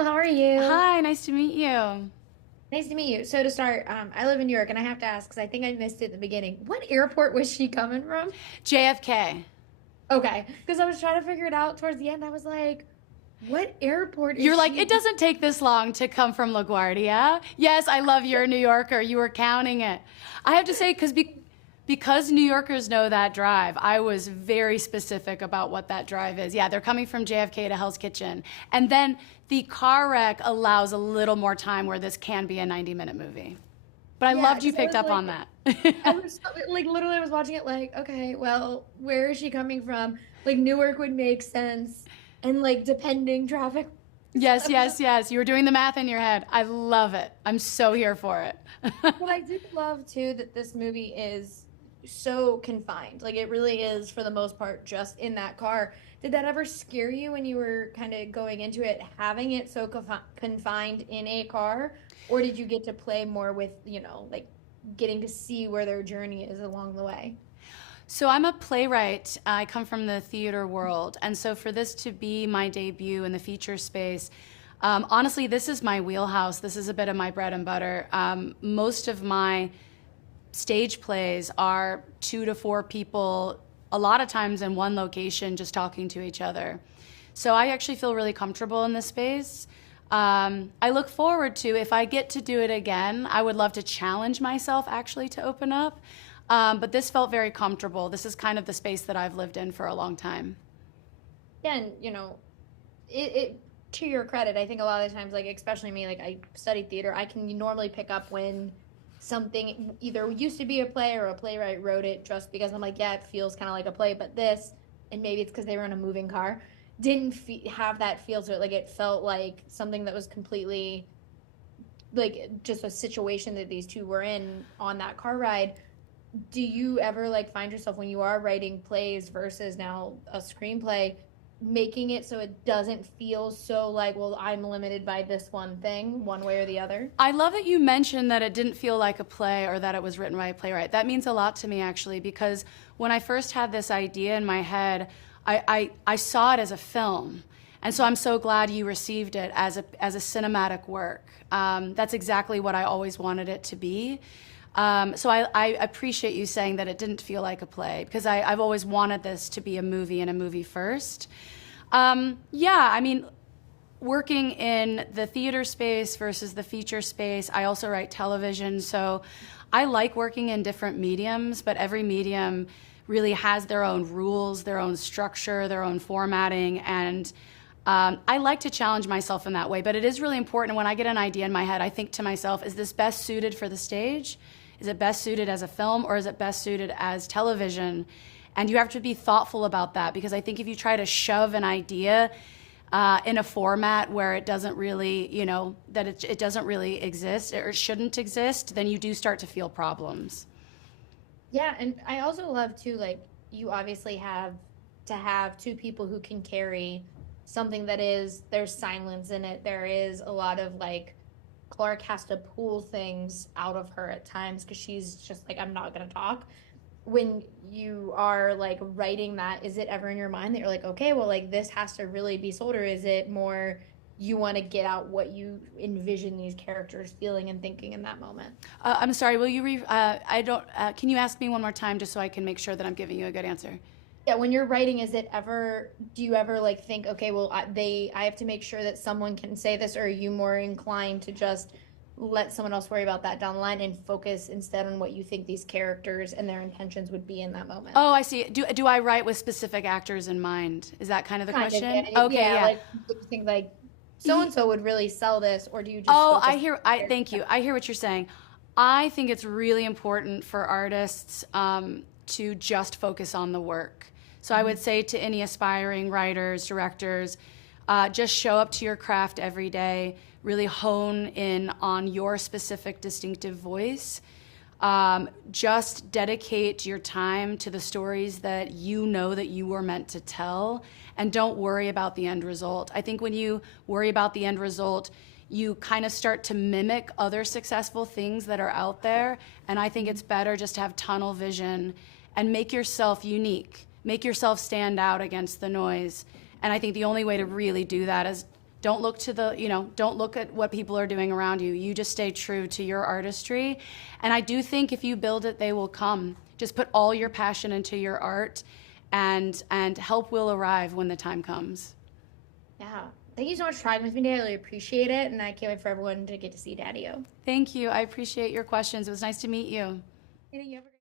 Rachel. How are you? Hi, nice to meet you. Nice to meet you. So to start, I live in New York, and I have to ask because I think I missed it at the beginning. What airport was she coming from? JFK. Okay, because I was trying to figure it out towards the end. I was like, what airport is You're like, she? it doesn't take this long to come from LaGuardia. Yes, I love you're a New Yorker. You were counting it. I have to say, because New Yorkers know that drive, I was very specific about what that drive is. Yeah, they're coming from JFK to Hell's Kitchen. And then the car wreck allows a little more time where this can be a 90-minute movie. But I Yeah, loved you because I picked was up like, on that. I was like, literally, I was watching it like, okay, well, where is she coming from? Like, Newark would make sense, and like, depending traffic. Yes, I was just yes, yes. You were doing the math in your head. I love it. I'm so here for it. But I do love too that this movie is so confined. Like it really is for the most part just in that car. Did that ever scare you when you were kind of going into it, having it so confined in a car? Or did you get to play more with, like getting to see where their journey is along the way? So I'm a playwright. I come from the theater world. And so for this to be my debut in the feature space, honestly, this is my wheelhouse. This is a bit of my bread and butter. Most of my stage plays are 2 to 4 people, a lot of times in one location, just talking to each other. So I actually feel really comfortable in this space. I look forward to, if I get to do it again, I would love to challenge myself actually to open up. But this felt very comfortable. This is kind of the space that I've lived in for a long time. Yeah, and it to your credit, I think a lot of the times, like especially me, like I studied theater, I can normally pick up when something either used to be a play or a playwright wrote it just because I'm like, yeah, it feels kind of like a play, but this, and maybe it's because they were in a moving car, didn't have that feel to it. Like it felt like something that was completely like just a situation that these two were in on that car ride. Do you ever like find yourself when you are writing plays versus now a screenplay making it so it doesn't feel so like, well, I'm limited by this one thing, one way or the other? I love that you mentioned that it didn't feel like a play or that it was written by a playwright. That means a lot to me, actually, because when I first had this idea in my head, I saw it as a film. And so I'm so glad you received it as a cinematic work. That's exactly what I always wanted it to be. So I appreciate you saying that it didn't feel like a play because I've always wanted this to be a movie and a movie first. Yeah, I mean, working in the theater space versus the feature space, I also write television, so I like working in different mediums, but every medium really has their own rules, their own structure, their own formatting, and I like to challenge myself in that way, but it is really important when I get an idea in my head, I think to myself, is this best suited for the stage? Is it best suited as a film or is it best suited as television? And you have to be thoughtful about that because I think if you try to shove an idea in a format where it doesn't really, that it doesn't really exist or shouldn't exist, then you do start to feel problems. Yeah, and I also love too, like you obviously have to have two people who can carry something that is there's silence in it. There is a lot of like Clark has to pull things out of her at times because she's just like, I'm not gonna talk. When you are like writing that, is it ever in your mind that you're like, okay, well, like this has to really be sold, or is it more you want to get out what you envision these characters feeling and thinking in that moment? I'm sorry, will you I don't, can you ask me one more time just so I can make sure that I'm giving you a good answer? Yeah, when you're writing, do you ever like think, okay, well, I have to make sure that someone can say this, or are you more inclined to just let someone else worry about that down the line and focus instead on what you think these characters and their intentions would be in that moment? Oh, I see. Do I write with specific actors in mind? Is that kind of the Kind of, question? yeah, Okay, yeah, yeah. like do you think like so and so would really sell this, or do you just Oh, focus thank you. I hear what you're saying. I think it's really important for artists to just focus on the work. So I would say to any aspiring writers, directors, just show up to your craft every day, really hone in on your specific distinctive voice. Just dedicate your time to the stories that you know that you were meant to tell, and don't worry about the end result. I think when you worry about the end result, you kind of start to mimic other successful things that are out there, and I think it's better just to have tunnel vision and make yourself unique, make yourself stand out against the noise. And I think the only way to really do that is Don't look to the, don't look at what people are doing around you. You just stay true to your artistry. And I do think if you build it, they will come. Just put all your passion into your art, and help will arrive when the time comes. Yeah. Thank you so much for talking with me today. I really appreciate it, and I can't wait for everyone to get to see Daddio. Thank you. I appreciate your questions. It was nice to meet you. Thank you.